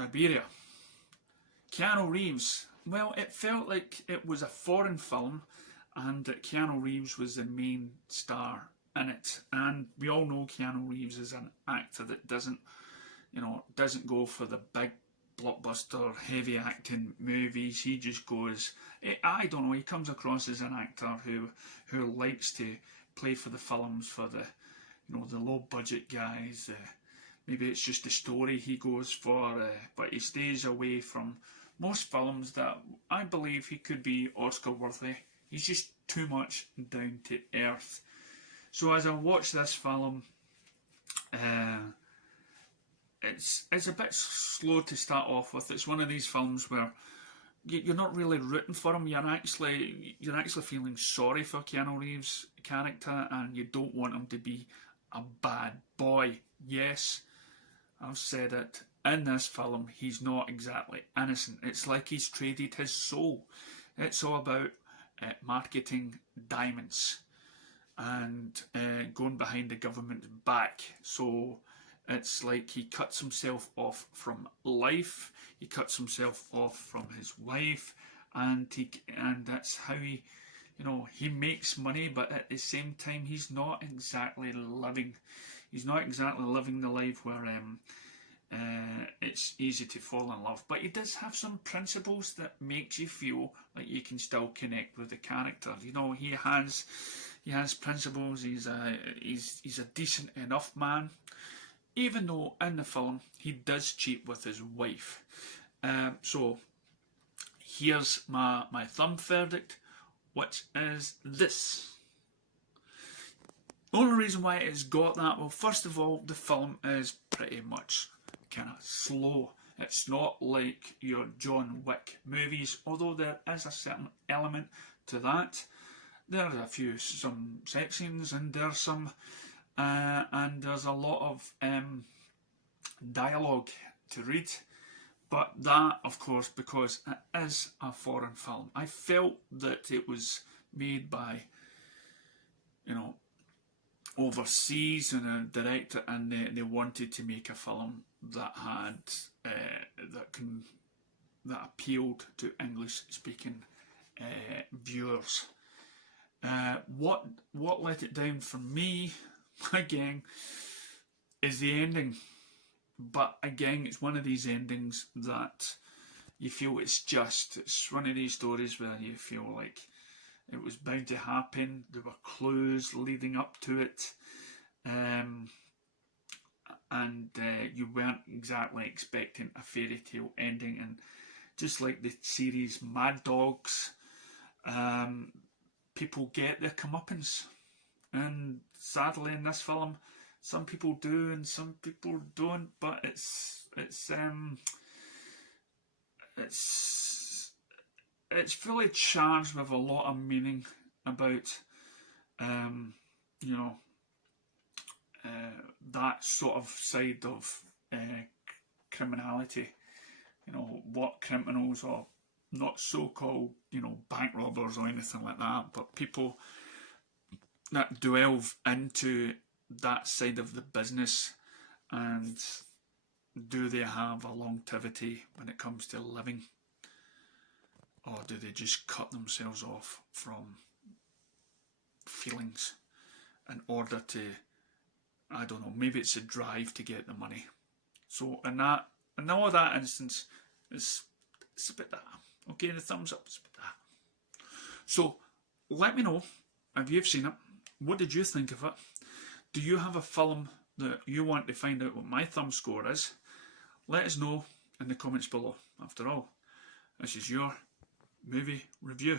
Siberia. Keanu Reeves. Well, it felt like it was a foreign film and that Keanu Reeves was the main star in it. And we all know Keanu Reeves is an actor that doesn't go for the big blockbuster, heavy acting movies. He just goes, I don't know, he comes across as an actor who likes to play for the films, for the low budget guys. Maybe it's just the story he goes for, but he stays away from most films that I believe he could be Oscar worthy. He's just too much down to earth. So as I watch this film, it's a bit slow to start off with. It's one of these films where you're not really rooting for him. You're actually feeling sorry for Keanu Reeves' character, and you don't want him to be a bad boy. Yes, I've said it. In this film, he's not exactly innocent. It's like he's traded his soul. It's all about marketing diamonds and going behind the government's back. So it's like he cuts himself off from life. He cuts himself off from his wife, and that's how he makes money. But at the same time, he's not exactly living. He's not exactly living the life where it's easy to fall in love. But he does have some principles that makes you feel like you can still connect with the character. He has principles. He's a decent enough man, even though in the film he does cheat with his wife. So here's my thumb verdict, which is this. The only reason why it's got that, well, first of all, the film is pretty much kind of slow. It's not like your John Wick movies, although there is a certain element to that. There's some sex scenes, and there's a lot of dialogue to read. But that, of course, because it is a foreign film, I felt that it was made by, overseas and a director, and they wanted to make a film that had that appealed to English speaking viewers. What let it down for me again is the ending. But again, it's one of these endings that you feel it's one of these stories where you feel like it was bound to happen. There were clues leading up to it. And you weren't exactly expecting a fairy tale ending. And just like the series Mad Dogs, people get their comeuppance. And sadly in this film, some people do and some people don't, but it's fully charged with a lot of meaning about that sort of side of criminality. What criminals, or not so-called bank robbers or anything like that, but people that delve into that side of the business, and do they have a longevity when it comes to living, or do they just cut themselves off from feelings in order to, I don't know, maybe it's a drive to get the money. So in all of that instance, it's a bit that. Okay, the thumbs up is a bit that. So let me know if you've seen it. What did you think of it? Do you have a film that you want to find out what my thumb score is? Let us know in the comments below. After all, this is your movie review.